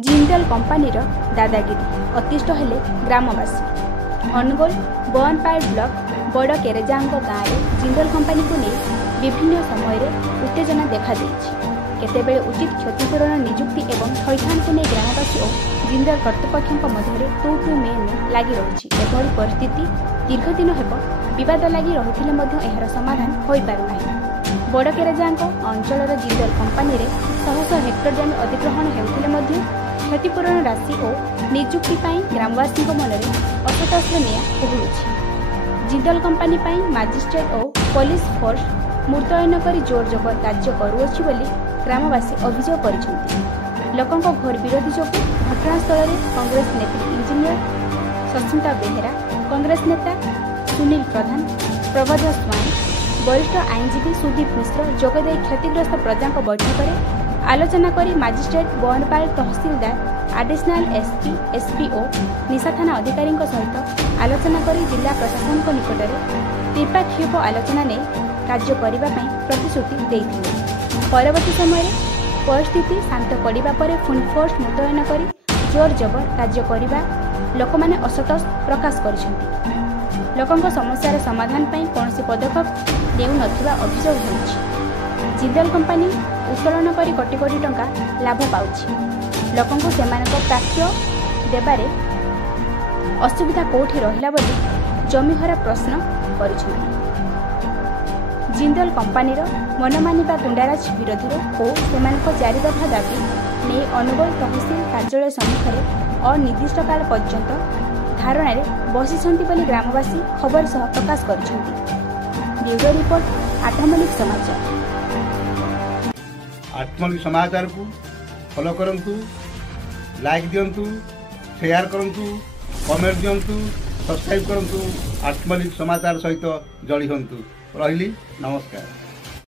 Jindal company दादागिरी अतिष्ट हेले ग्रामवासी। अनुगोल बोअनपाड़ ब्लॉक बड़ केरेजांग गाँव में जिंदल कंपानी को नहीं विभिन्न समय उत्तेजना देखा केतेबेले उचित क्षतिपूरण नियुक्ति एवं थैथान को नहीं ग्रामवासी और जिंदल कर्तृपक्ष मध्य तू टू मे में लगी रही। एभली परिस्थिति दीर्घ दिन हेब विवाद लगी रही यार समाधान हो पारना। बड़ केरेजांग अंचल जिंदल कंपानी रे शह शह हेक्टर जमी अधिग्रहण होते क्षतिपूरण राशि और नियुक्ति ग्रामवासी मन में असंतोष निया उहुलुछि। जिंदल कंपानी मजिस्ट्रेट और पुलिस फोर्स मुतयन कर जोर जबर कार्य करुअछि बोली ग्रामवासी अभियोग कर लोकों घर विरोधी जो घटनास्थल में कांग्रेस नेत्री इंजीनियर सस्मिता बेहेरा, कांग्रेस नेता सुनील प्रधान, प्रबोध स्वाई, वरिष्ठ आईनजीवी सुदीप मिश्र जोगदे क्षतिग्रस्त प्रजा बैठक में आलोचना करी मजिस्ट्रेट बोअनपाड़ तहसीलदार एडिशनल एसपी एसपीओ निशा थाना अधिकारी सहित आलोचना करी जिला प्रशासन को निकट में त्रिपाक्षीय आलोचना ने कार्य करने प्रतिश्रुति देते। परवर्ती समय परिस्थिति शांत पड़ा पर पुणी फोर्स मुतयन कर जोर जबर कार्य करने लोक मैंने असंतोष प्रकाश कर लोकों समस्यार समाधान कौन पदक्षेप नेउ नथिबा अभियोग होछि। जिंदल कंपानी उत्तोलन कर कोटी कोटी टंका लाभ पाउछि। लोकों को सेमानक प्राप्य देबारे असुविधा कोठी रहिला बोली जमीहरा प्रश्न करिछथि। जिंदल कंपानी मनमानिबा गुंडाराज विरोध और सेमानक 4 दफा दाबी ने अनुगोल तहसील कार्यालय सम्मुखें अनिर्दिष्ट काल पर्यंत धारणा बसिछंती बोली ग्रामवासी खबर सह प्रकाश करिछंती। ब्यूरो रिपोर्ट आत्मलिक समाचार। आत्मलिक समाचार को फॉलो करंतु, लाइक दियंतु, शेयर करंतु, कमेंट दियंतु, सब्सक्राइब करंतु। आत्मलिक समाचार सहित जड़ी हंतु। रहिली नमस्कार।